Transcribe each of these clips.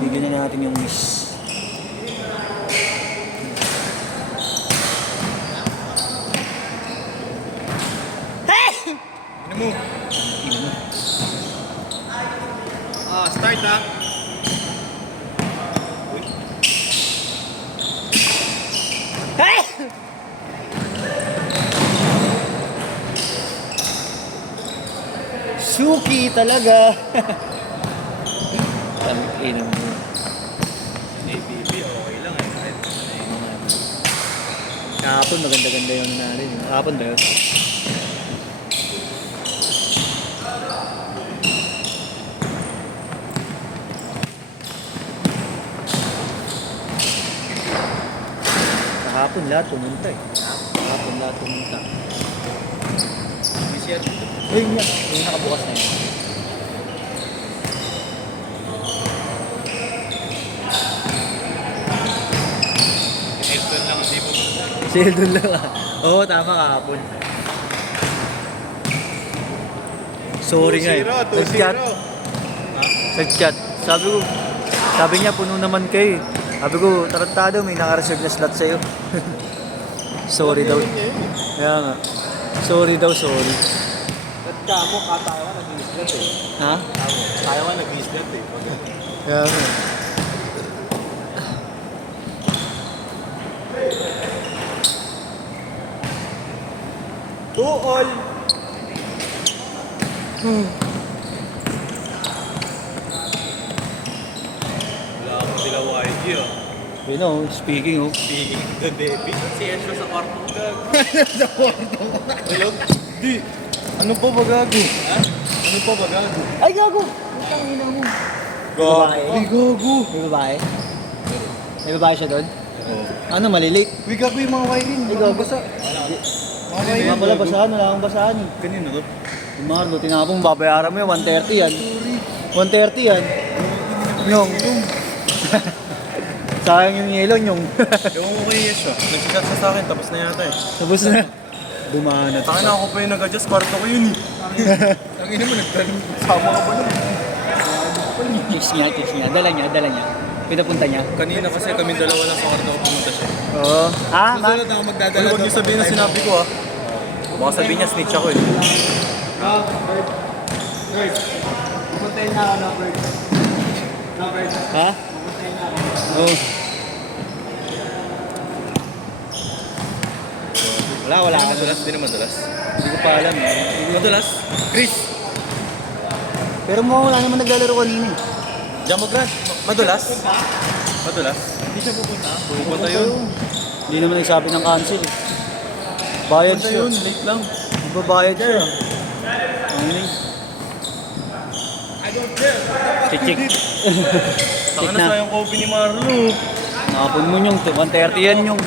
Bigyan na natin yung miss. Ano mo? Start ha. Suki talaga. Tangina mo. ABB, okay lang eh. Kahit Kahapon maganda-ganda yung natin. Kahapon ba yun? Kahapon lahat pumunta eh. Kahapon lahat pumunta. may share dito. Uy, yung nakabukas na yun. Aircon lang, hindi po. Sale doon lang ah. Oo, tama kahapon. Sorry nga eh. 2-0, 2-0. Nag-chat. Nag-chat. Sabi niya puno naman kayo eh. Sabi ko, tarantado, may naka-reserve na slot sa'yo. Sorry daw. Kaya nga. Sorry daw, sorry. Kamo, katawa ka nag-iisgat eh. Ha? Kaya ka nag-iisgat eh. Kaya nga. Two all. Wala akong sila YG ah. You know, speaking of. Speaking of the Debbie, si Esho sa kwartong gag. Sa kwarto. Hello? Di. Ano pa ba gago? Ha? Ano pa ba gago? Ay, gago! Putang ina mo. Gago. Ay, gago. May babae? May babae siya doon? Oo. Ano, malilate? Uy, gago yung mga wiring. Ay, gago. Basa. Mga Hindi nga pala basahan, wala akong basahan eh. Kanina to? Yung Marlo, tinapong babayaran mo yun, 130 yan. 130 yan. Yung. Sayang yung yelo, yung. Ewan ko kay Yesho. Nag-chat sa akin, tapos na yata eh. Tapos na. Dumaan na. Taka na ako pa yung nag-adjust, kwarto ko yun eh. Ang ina mo, sama ka ba nun? Chicks niya. Dala niya. Pinapunta niya. Kanina kasi kami dalawa lang sa kwarto ko pumunta siya. Oo. Ah, ma? Susunod ako magdadala. Huwag niyo sabihin na sinabi ko ah. Baka sabihin niya snitch ako eh. Bird. Pupuntahin na ako na bird. Na bird. Ha? Pupuntahin na ako. Oo. Wala ka. Madulas, di na madulas. Hindi ko pa alam eh. Madulas? Chris! Pero mukhang wala naman naglalaro kanina eh. Jamo Grant, madulas? Madulas? Hindi siya pupunta. Pupunta yun. Hindi naman nagsabi ng cancel eh. Bayad Pupunta siya. yun, late lang. Babayad siya. Ang ining. I don't care. Chichik. Taka na sayang coffee ni Marlo. Nakapon mo yung 130 yan yung.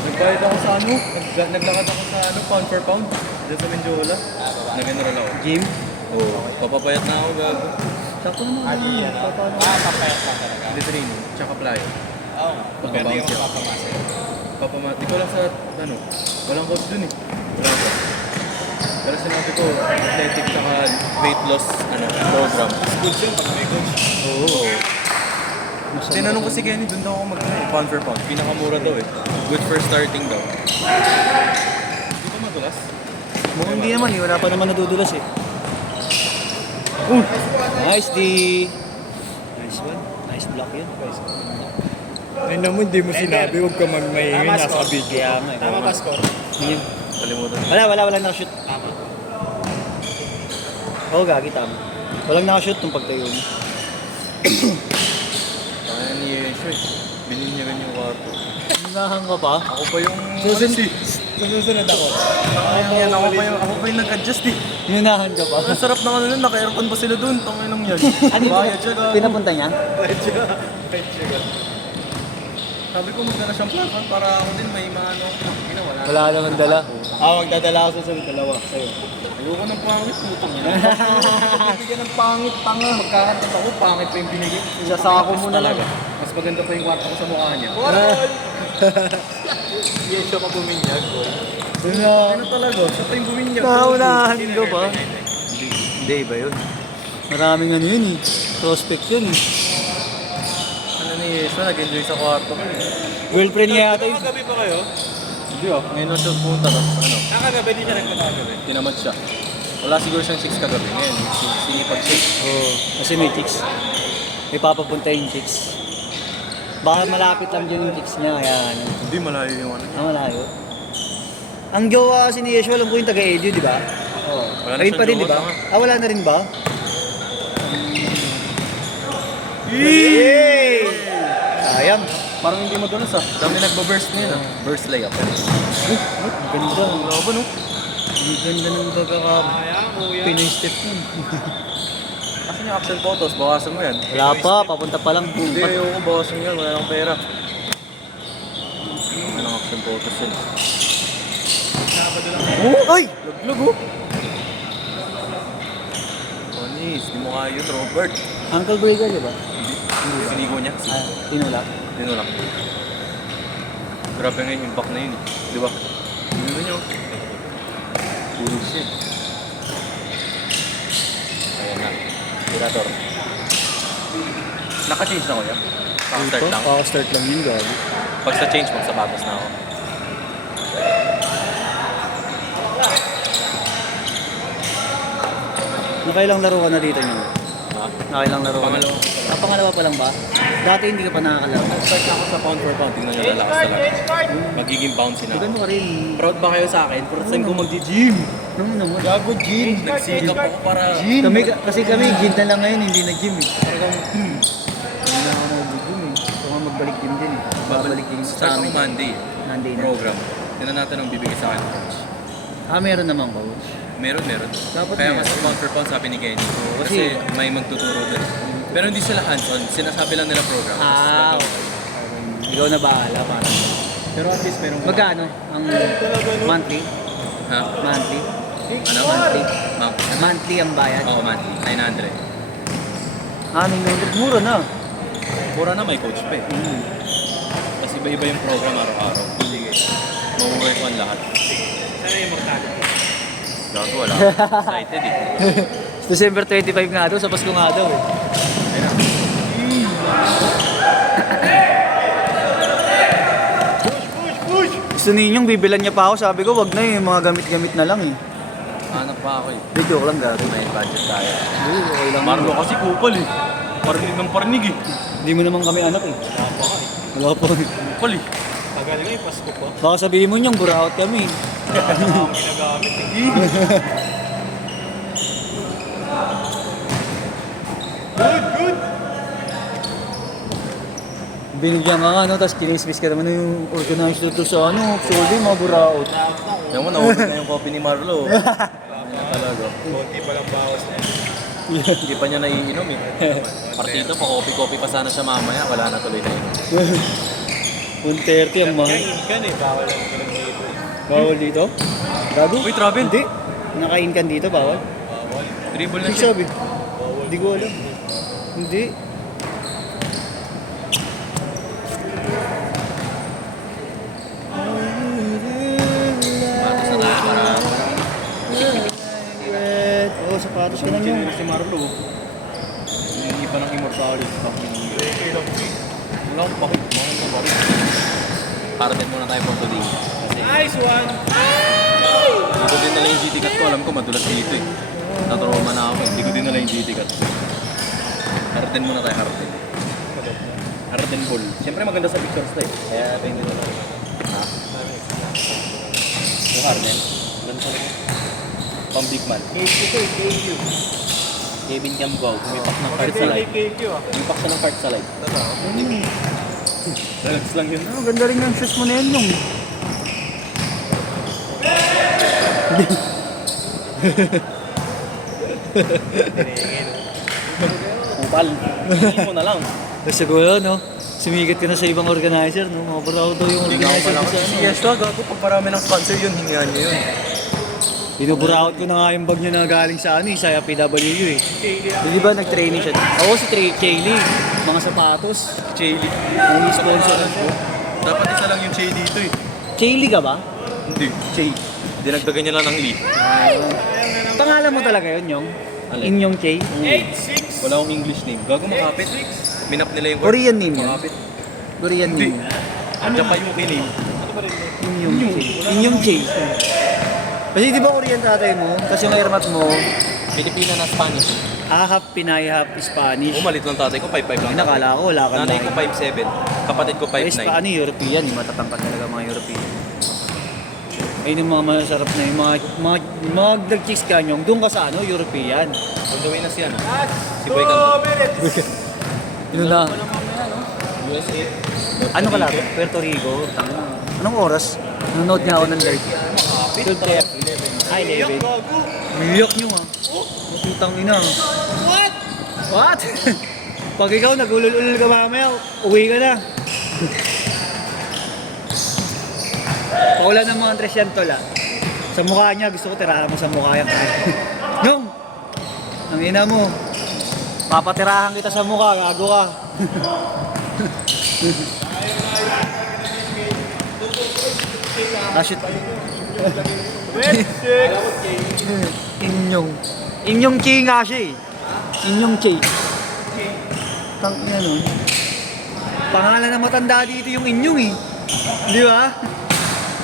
Nagbayad ako sa ano? Naglakad ako sa ano, pound per pound. Diyan sa Menjola. Nag-enroll ako. Gym. Oo. Papapayat na ako gago. Sakto naman. Paano? Papayat ka talaga. Hindi training, tsaka playa. Oo. Pwede Pagka-bounce yung yan. papamasa. Papamati ko lang sa ano, walang coach dun eh. Wala pa. Pero sinabi ko, athletic tsaka weight loss program. Good yun pag may coach. Oo. Tinanong ko si Kenny, dun daw ako pound per pound. Pinakamura daw eh. Good for starting daw. Di ba madulas? Mukhang hindi naman eh. Wala pa naman nadudulas eh. Nice D. Nice one. Nice block yun. Ay naman, di mo sinabi, huwag ka magmaingay, Tama, nasa score. video. Kaya nga eh. Tama ba score? Yun. Kalimutan. Wala nakashoot. Tama. Oo, gagi tama. Walang nakashoot nung pagtayo mo. Kaya ni Yesho eh. Bilhin niya rin yung kwarto. Hinahan ka pa? Ako pa yung Susunod. alis eh. Susunod ako. Yan, ako pa yung nag-adjust eh. Hinahan ka pa? Ang sarap na kanila, naka-aircon pa sila dun. Tangay lang yan. Bayad siya gago. Pinapunta niya? Sabi ko magdala siyang plaka para ako din may maano. Wala. Wala naman dala. Magdadala ako sa sunod dalawa. Sa'yo. Ayoko ng pangit, putang ina. Bibigyan ng pangit, tanga. Magkakatat ako, pangit pa yung binigay. Sasako mo na lang. Mas maganda pa yung kwarto ko sa mukha niya. Yes, siya ka buminyag. Ano talaga? Siya pa yung buminyag. Naunahan Hindi, ka ba? hindi. Hindi, iba yun. Maraming ano yun eh. Prospect yun eh. Ano ni Yeshua, nag-enjoy sa kwarto ko eh. Girlfriend niya yata yun. Nakagabi pa kayo? Hindi ah, ngayon na siya punta. Tapos ano, Nakagabi, di siya nagpapagabi. tinamad siya. Wala siguro siyang chicks kagabi. Ngayon, sinipag siya. Oo. Kasi may chicks. May papapunta yung chicks. Baka malapit lang dyan yung chicks niya. Kaya ano. Hindi, malayo yung ano. Malayo. Ang jowa kasi ni Yeshua, alam ko yung taga-Edu, di ba? Oo. Wala na Ayun siyang pa rin, di jowa, ba? tama. Wala na rin ba? Yay! Sayang. Parang hindi madulas ah. Dami nagba-burst niya ah. Burst layup. Ang ganda. Laban oh. Ang ganda ng Pinoy step nun. Kasi yung action photos, bawasan mo yan. Wala pa, papunta pa lang. Hindi, ayoko bawasan yan. Wala nang pera. Wala nang action photos yun. Oh, ay! Laglag oh. Onis, di mo kaya yun, Robert. Uncle Breaker, di ba? Sinigo niya. Ah, tinulak. Tinulak. Grabe nga yung impact na yun eh. Di ba? Ano nyo? Pulog siya. Ayan na. Tirator. Naka-change na ko yan. Naka-start lang. Naka-start lang yun, gabi. Pag sa change, magsapatos na ako. Nakailang laro ka na dito nyo? Ha? Nakailang laro ka na? Pangalawa. Pangalawa pa lang ba? Dati hindi ka pa nakakalaro. Start na ako sa pound for pound. Tingnan nyo lalakas talaga. Magiging bouncy na ako. Maganda ka rin. Proud ba kayo sa akin? First time ko mag-gym. Ano naman? Gago, Jin. Nagsikap ako para... Kasi kami, gym na lang ngayon, hindi nag-gym eh. Talagang, hindi na ako mag-gym eh. Gusto nga magbalik gym din eh. Babalik din sa Start ako amin. Monday. Monday na. Program. Tingnan natin ang bibigay sa akin. Coach. Meron naman coach. Meron. Dapat Kaya meron. mas pound for pound sabi ni Kenny. kasi- Kasi may magtuturo doon. Pero hindi sila hands-on. Sinasabi lang nila program. Ikaw na bahala parang. Pero at least merong... Magkano ang monthly? Ha? Monthly? Ano? Monthly. Ma'am? Monthly ang bayad? Oo, monthly. 900. 900 mura na. Pura na may coach pa eh. Kasi iba-iba yung program araw-araw. Sige. Mawawag ko ang lahat. Sana yung mortality. Gago, wala. Excited eh. December 25 nga daw, sa Pasko nga daw eh. Ayun na. Gusto ninyong bibilan niya pa ako, sabi ko wag na eh, mga gamit-gamit na lang eh. Hanap pa ako eh. Di joke lang gagawin. May budget tayo. Hindi, okay lang. Marlo kasi kupal eh. Parinig ng parinig eh. Hindi mo naman kami anak eh. Wala pa eh. Kupal eh. Tagal nga yung Pasko pa. Baka sabihin mo niyang buraot kami. Ang ginagamit eh. Good. Binigyan ka nga, no? Tapos kinismis ka naman yung organizer to sa ano, soldi, mga buraot. Yung mo, naubos na yung coffee ni Marlo. Ayun na talaga. Konti pa lang bawas na. Hindi pa niya naiinom eh. Partito, pa-coffee pa sana siya mamaya. Wala na tuloy na inom. 130 ang mahal. Kaya kan eh, bawal lang ka lang dito eh. Bawal dito? Gago? Uy, travel! Hindi. Naka-in-can dito, bawal? Dribble na Hindi siya. sabi. Hindi ko alam. Hindi. Patos na tayo para... Oo, sapatos ka lang yun. Si Marlo. Hindi pa ng immortality. Wala akong bakit. Para din muna tayo pang tuloy. Kasi Nice one! dito din nila yung GT cut ko. Alam ko madulas dito eh. Natrauma na ako eh. Hindi ko din nila yung GT cut. Harden muna tayo, Harden. Harden ball. Siyempre maganda sa pictures to eh. Kaya tingin nila. Ha? Yung Harden. Maganda sa pang big man. Kevin Gamboa. Umipak ng card sa live. KQ ah. Umipak siya ng card sa live. Relax lang yun. Oh, ganda rin yung shoes mo na yan yung. Kupal. Hindi mo na lang. Tapos siguro, no? Sumigat ka na sa ibang organizer, no? Mga buraot daw yung Hindi nga ako organizer pala ko sa ano. Yes, wag ako. Pag parami ng sponsor yun, hingihan nyo yun. Binuburaot ko na nga yung bag niya na galing sa ano, sa PWU eh. Di ba nag-training siya? Oo, si Kaylee. Mga sapatos. Chayli. Ang sponsor ko. Dapat isa lang yung Chay dito eh. Kaylee ka ba? Hindi. Chay. Dinagdagan niya lang ng Lee. Pangalan mo talaga yun, Yung? Alin? Inyong Che? Wala akong English name. Gago makapit. Minap nila yung word. Korean name yan. Makapit. Korean Hindi. name. Andiyan pa yung name. Inyong Che. Inyong Che. Kasi di ba Korean tatay mo? Kasi yung airmat mo, Pilipina na Spanish. half Pinay, half Spanish. Umalit lang tatay ko, 5'5 lang. Ay, nakala ko, wala kang Nanay ko lahi. 5'7. Kapatid ko Ay, 5'9. Spanish, European. Matatangkad talaga mga European. Ayun yung mga masarap na yung mga nag-chicks kanyong. Doon ka sa ano, European. On the way na siya, no? Si Boy Canto. Yun na. USA. Ano ka lang? Puerto Rico. Tanga. Anong oras? Nanonood nga ako ng Lord. 12:11. Ay, 11. Milyak nyo ah. Putang ina. What? What? Pag ikaw nagulul-ulul ka mamaya, uwi ka na. Paulan ng mga 300 la. Sa mukha niya, gusto ko tirahan mo sa mukha yan. Yung! Ang ina mo. Papatirahan kita sa mukha, gago ka. Shoot. Inyong Chi nga siya eh. Inyong Chi. Tang yan o. Pangalan ng matanda dito yung inyong eh. Di ba?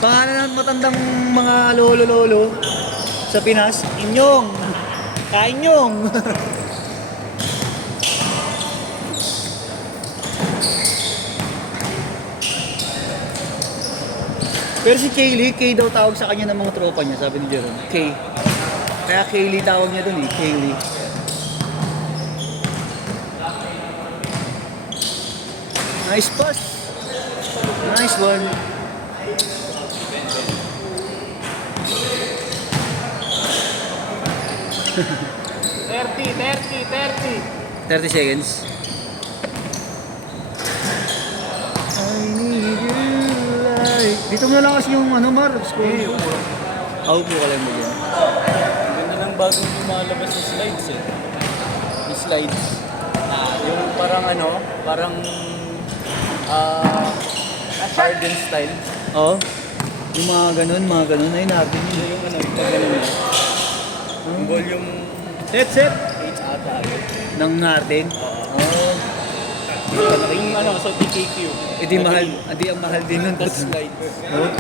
Pangalan ng matandang mga lolo-lolo sa Pinas, inyong. Kainyong. Pero si Kaylee, Kay daw tawag sa kanya ng mga tropa niya, sabi ni Jerome. Kay. Kaya Kaylee tawag niya dun eh, Kaylee. Nice pass. Nice one. Thirty seconds. I need you like... Dito mo na lang kasi yung ano, Mar. Score. Aupo ka lang mo yan. Ganda ng bagong lumalabas sa slides eh. Yung slides. Yung parang ano, parang Harden style. Oo. Yung mga ganun. Ay, natin yun. Yung ano, yung ganun eh. Yung volume Set. 8 ata. Ng natin. Oo. Yung ano, sa DKQ. Hindi mahal. Hindi ang mahal din nun. Tapos slide. Oo.